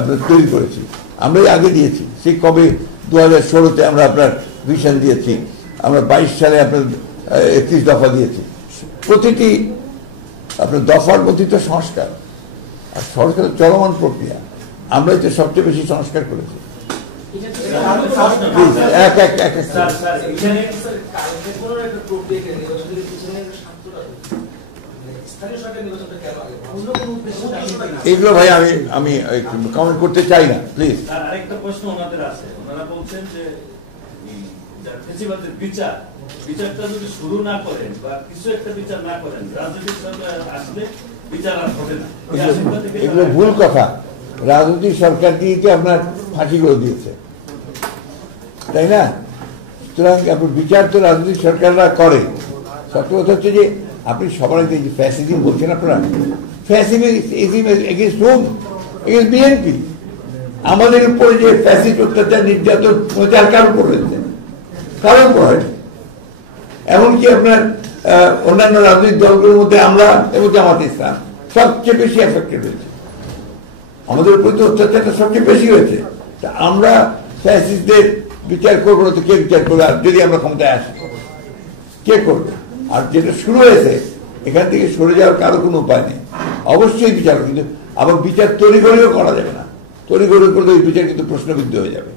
আপনার তৈরি করেছি, আমরাই আগে দিয়েছি। সেই কবে 2016-তে আমরা আপনার ভিশন দিয়েছি, আমরা 22 সালে আপনার 31 দফা দিয়েছি। প্রতিটি আপনার দফার মধ্যে তো সংস্কার, আর সরকারের চলমান প্রক্রিয়া। আমরাই তো সবচেয়ে বেশি সংস্কার করেছি। এগুলো ভাই আমি কমেন্ট করতে চাই না, প্লিজ। আরেকটা প্রশ্ন ওনাদের আছে, ওনারা বলছেন যে বিচারটা যদি শুরু না করেন বা কিছু একটা বিচার না করেন, রাজনৈতিক সরকার আসলে বিচার আর হবে না। এগুলো ভুল কথা। রাজনৈতিক সরকার দিয়ে আপনার ফাঁসি করে দিয়েছে, তাই না? সুতরাং আপনার বিচার তো রাজনৈতিক সরকাররা করে। সত্য কথা হচ্ছে যে আপনি সবার ফ্যাসিজম বলছেন, আপনারা fascism against home? Against BNP. আমাদের উপরে যে ফ্যাসিস্ট অত্যাচার নির্যাতন কার উপর হয়েছে? কারণ হয় এমনকি আপনার অন্যান্য রাজনৈতিক দলগুলোর মধ্যে আমরা এবং জামাত ইসলাম সবচেয়ে বেশি এফেক্টেড হয়েছে। আমাদের উপরে তো অত্যাচারটা সবচেয়ে বেশি হয়েছে। তা আমরা ফ্যাসিস্টদের বিচার করবো না তো কে বিচার করবে? আর যদি আমরা ক্ষমতায় আসি, কে করবে? আর যেটা শুরু হয়েছে এখান থেকে সরে যাওয়ার কারো কোনো উপায় নেই। অবশ্যই বিচার, কিন্তু আবার বিচার তৈরি করেও করা যাবে না। তৈরি করে করলে ওই বিচার কিন্তু প্রশ্নবিদ্ধ হয়ে যাবে।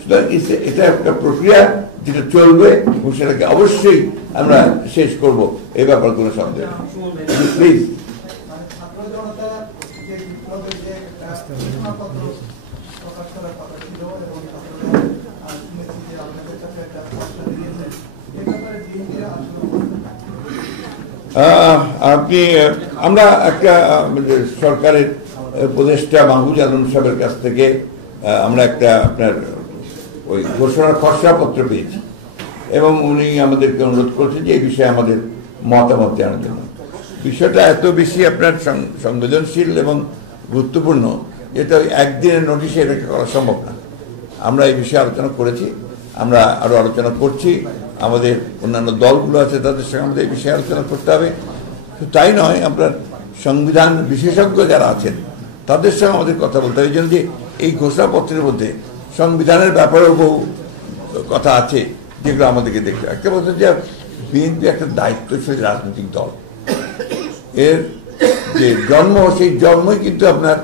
সুতরাং এটা একটা প্রক্রিয়া যেটা চলবে এবং সেটাকে অবশ্যই আমরা শেষ করব, এই ব্যাপার কোনো সন্দেহ নেই। প্লিজ। আমরা একটা সরকারের উপদেষ্টা মাহফুজ আলম সাহেবের কাছ থেকে আমরা একটা আপনার ওই ঘোষণার খসড়াপত্র পেয়েছি এবং উনি আমাদেরকে অনুরোধ করেছেন যে এই বিষয়ে আমাদের মতামত জানার জন্য। বিষয়টা এত বেশি আপনার সংবেদনশীল এবং গুরুত্বপূর্ণ, এটা একদিনের নোটিশে এটাকে করা সম্ভব না। আমরা এই বিষয়ে আলোচনা করেছি, আমরা আরো আলোচনা করছি। আমাদের অন্যান্য দলগুলো আছে, তাদের সঙ্গে আমাদের এই বিষয়ে আলোচনা করতে হবে। তাই নয়, আপনার সংবিধান বিশেষজ্ঞ যারা আছেন তাদের সঙ্গে আমাদের কথা বলতে হবে। এই জন্য যে এই ঘোষণাপত্রের মধ্যে সংবিধানের ব্যাপারেও বহু কথা আছে যেগুলো আমাদেরকে দেখতে হবে। একটা বলতে যে বিএনপি একটা দায়িত্বশীল রাজনৈতিক দল, এর যে জন্ম সেই জন্মই কিন্তু আপনার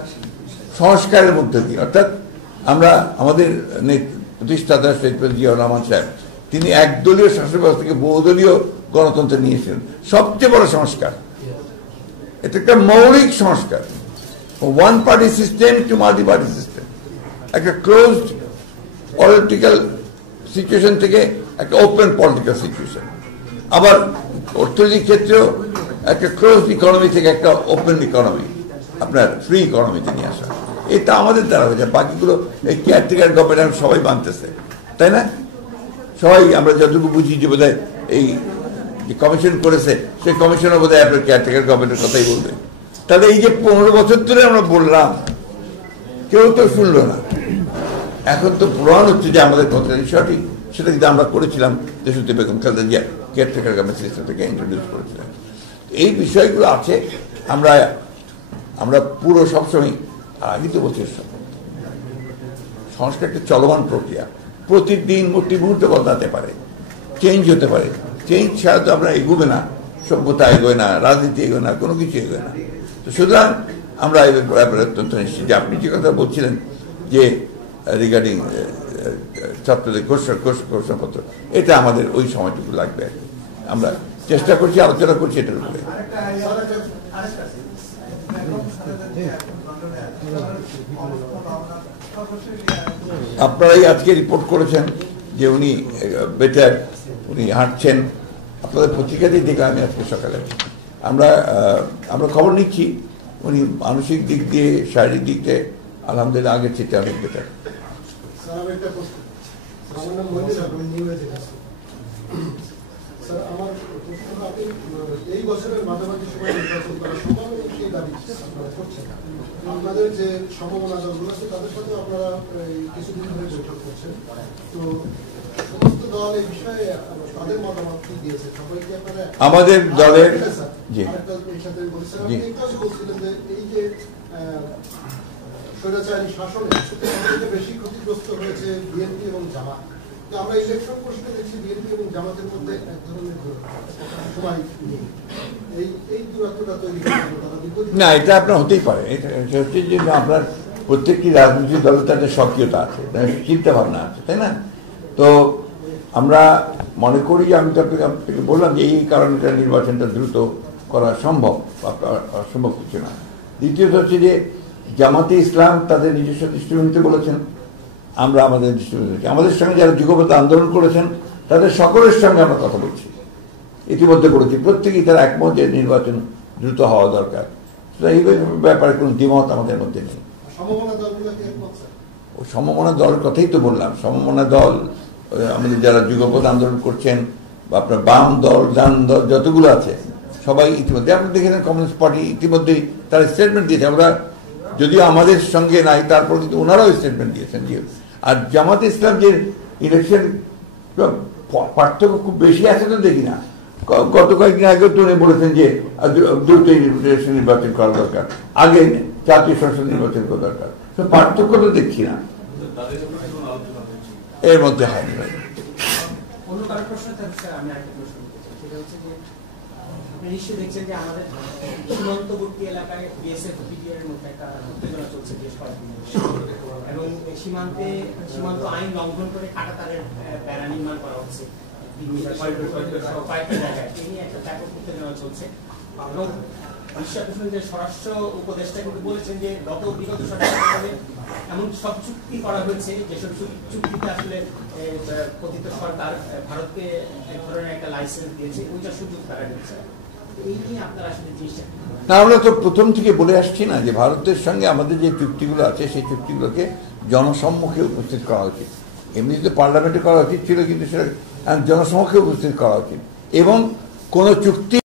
সংস্কারের মধ্যে দিয়ে। অর্থাৎ আমরা আমাদের প্রতিষ্ঠাতা শহীদ জিয়াউর রহমান সাহেব, তিনি একদলীয় শাসন ব্যবস্থা থেকে বহুদলীয় গণতন্ত্র নিয়েছিলেন। সবচেয়ে বড় সংস্কার এটা, একটা মৌলিক সংস্কার। One party system two multi party system, একটা ক্লোজড পলিটিক্যাল সিচুয়েশন থেকে একটা ওপেন পলিটিক্যাল সিচুয়েশন। আবার অর্থনৈতিক ক্ষেত্রেও একটা ক্লোজ ইকোনমি থেকে একটা ওপেন ইকোনমি, আপনার ফ্রি ইকোনমিতে নিয়ে আসা। এটা আমাদের দ্বারা হয়েছে। বাকিগুলো এই কেয়ারটেকার গভর্নমেন্ট সবাই মানতেছে, তাই না? সবাই আমরা যতটুকু বুঝি যে বোধহয় এই যে কমিশন করেছে সেই কমিশনও বোধহয় আপনার কেয়ারটেকার গভর্নমেন্টের কথাই বলবে। তাহলে এই যে 15 বছর ধরে আমরা বললাম, কেউ তো শুনলো না। এখন তো প্রমাণ হচ্ছে যে আমাদের কথাটি সঠিক। সেটা কিন্তু আমরা করেছিলাম, দেশত্রী Begum Khaleda Zia caretaker government system থেকে ইন্ট্রোডিউস করেছিলাম। এই বিষয়গুলো আছে। আমরা পুরো সবসময় আগে তো বছর সংস্কার একটা চলমান প্রক্রিয়া, প্রতিদিন প্রতি মুহূর্তে বদলাতে পারে, চেঞ্জ হতে পারে। চেঞ্জ ছাড়া তো আমরা এগোবে না, সভ্যতা এগোয় না, রাজনীতি এগোয় না, কোনো কিছু এগোয় না। তো সুতরাং আমরা এই ব্যাপারে অত্যন্ত নিশ্চিত যে আপনি যে কথা বলছিলেন যে রিগার্ডিং ছাত্রদের ঘোষণাপত্র, এটা আমাদের ওই সময়টুকু লাগবে। আমরা চেষ্টা করছি, আলোচনা করছি এটার উপরে। আপনারাই আজকে রিপোর্ট করেছেন যে উনি বেটার, উনি হাঁটছেন। আপনাদের পত্রিকাতেই দেখলাম আমি আজকে সকালে। আমরা খবর নিচ্ছি, উনি মানসিক দিক দিয়ে, শারীরিক দিক দিয়ে আলহামদুলিল্লাহ আগের চেয়ে অনেক বেটার। এই বছরের মাঝামাঝি সময় নির্বাচন করার সময় সেই দাবি আপনারা করছেন। আপনাদের যে সম্ভাবনা দলগুলো আছে তাদের সাথে আপনারা কিছুদিন ধরে বৈঠক করছেন। তো সমস্ত দল এই বিষয়ে তাদের মতামত কি দিয়েছে? সবাইকে আপনারা আমাদের দলের বলছিলেন যে এই যে স্বৈরাচারী শাসনে সবচেয়ে বেশি ক্ষতিগ্রস্ত হয়েছে বিএনপি এবং জামাত। তো আমরা ইলেকশন প্রশ্নে দেখছি বিএনপি এবং জামাতের মধ্যে এক ধরনের সময় নেই, এই দূরত্বটা তৈরি হয়েছে না, এটা আপনার হতেই পারে। এটা হচ্ছে যে আপনার প্রত্যেকটি রাজনৈতিক দলের তাদের সক্রিয়তা আছে, চিন্তা ভাবনা আছে, তাই না? তো আমরা মনে করি যে আমি তো আপনাকে বললাম যে এই কারণে নির্বাচনটা দ্রুত করা সম্ভব, অসম্ভব কিছু না। দ্বিতীয়ত হচ্ছে যে জামাতে ইসলাম তাদের নিজস্ব দৃষ্টিভঙ্গিতে বলেছেন, আমরা আমাদের দৃষ্টিভঙ্গি, আমাদের সঙ্গে যারা যুগপথ আন্দোলন করেছেন তাদের সকলের সঙ্গে আমরা কথা বলছি, ইতিমধ্যে করেছি, প্রত্যেকেই তারা একমত যে নির্বাচন দ্রুত হওয়া দরকার। এই ব্যাপারে কোনো দ্বিমত আমাদের মধ্যে নেই। ও সমমনা দলের কথাই তো বললাম, সমমনা দল আমাদের যারা যুগপথ আন্দোলন করছেন বা আপনার বাম দল, ডান দল যতগুলো আছে সবাই ইতিমধ্যে, আপনি দেখেছেন কমিউনিস্ট পার্টি ইতিমধ্যেই তারা স্টেটমেন্ট দিয়েছে, আমরা যদিও আমাদের সঙ্গে নাই তারপর কিন্তু ওনারাও স্টেটমেন্ট দিয়েছেন। আর জামাতে ইসলাম যে ইলেকশন পার্থক্য খুব বেশি আছে তো দেখি না। গত কয়েকদিন আগেও তো উনি বলেছেন যে দ্রুত নির্বাচন করা দরকার, আগে জাতীয় সংসদ নির্বাচন করা দরকার, তো পার্থক্য তো দেখছি না এর মধ্যে হয়নি। অন্য কারো প্রশ্ন থাকছে, আমি আরেকটা প্রশ্ন করতে চাই, সেটা হচ্ছে যে আপনি নিশ্চয়ই দেখছেন যে আমাদের সীমান্তবর্তী এলাকায় বিএসএফ বিডিআর এর মধ্যে একটা উত্তেজনা চলছে বেশ কয়েকদিন, এবং সীমান্ত আইন লঙ্ঘন করে কাঁটাতারের বেড়া নির্মাণ করা হচ্ছে কয়েকটা জায়গায়, এই নিয়ে একটা ব্যাপক উত্তেজনা চলছে। এবং বিশ্বের স্বরাষ্ট্র উপদেষ্টা কিন্তু বলেছেন যে বিগত সরকারে এমন সব চুক্তি করা হয়েছে যেসব চুক্তিতে আসলে কথিত সরকার ভারতকে এক ধরনের একটা লাইসেন্স দিয়েছে, ওইটা সুযোগ তারা নিচ্ছে। এই নিয়ে আপনারা আসলে জিনিসটা না, আমরা তো প্রথম থেকে বলে আসছি না যে ভারতের সঙ্গে আমাদের যে চুক্তিগুলো আছে সেই চুক্তিগুলোকে জনসম্মুখে উপস্থিত করা উচিত। এমনি তো পার্লামেন্টে করা উচিত ছিল, কিন্তু সেটা জনসম্মুখে উপস্থিত করা উচিত, এবং কোনো চুক্তি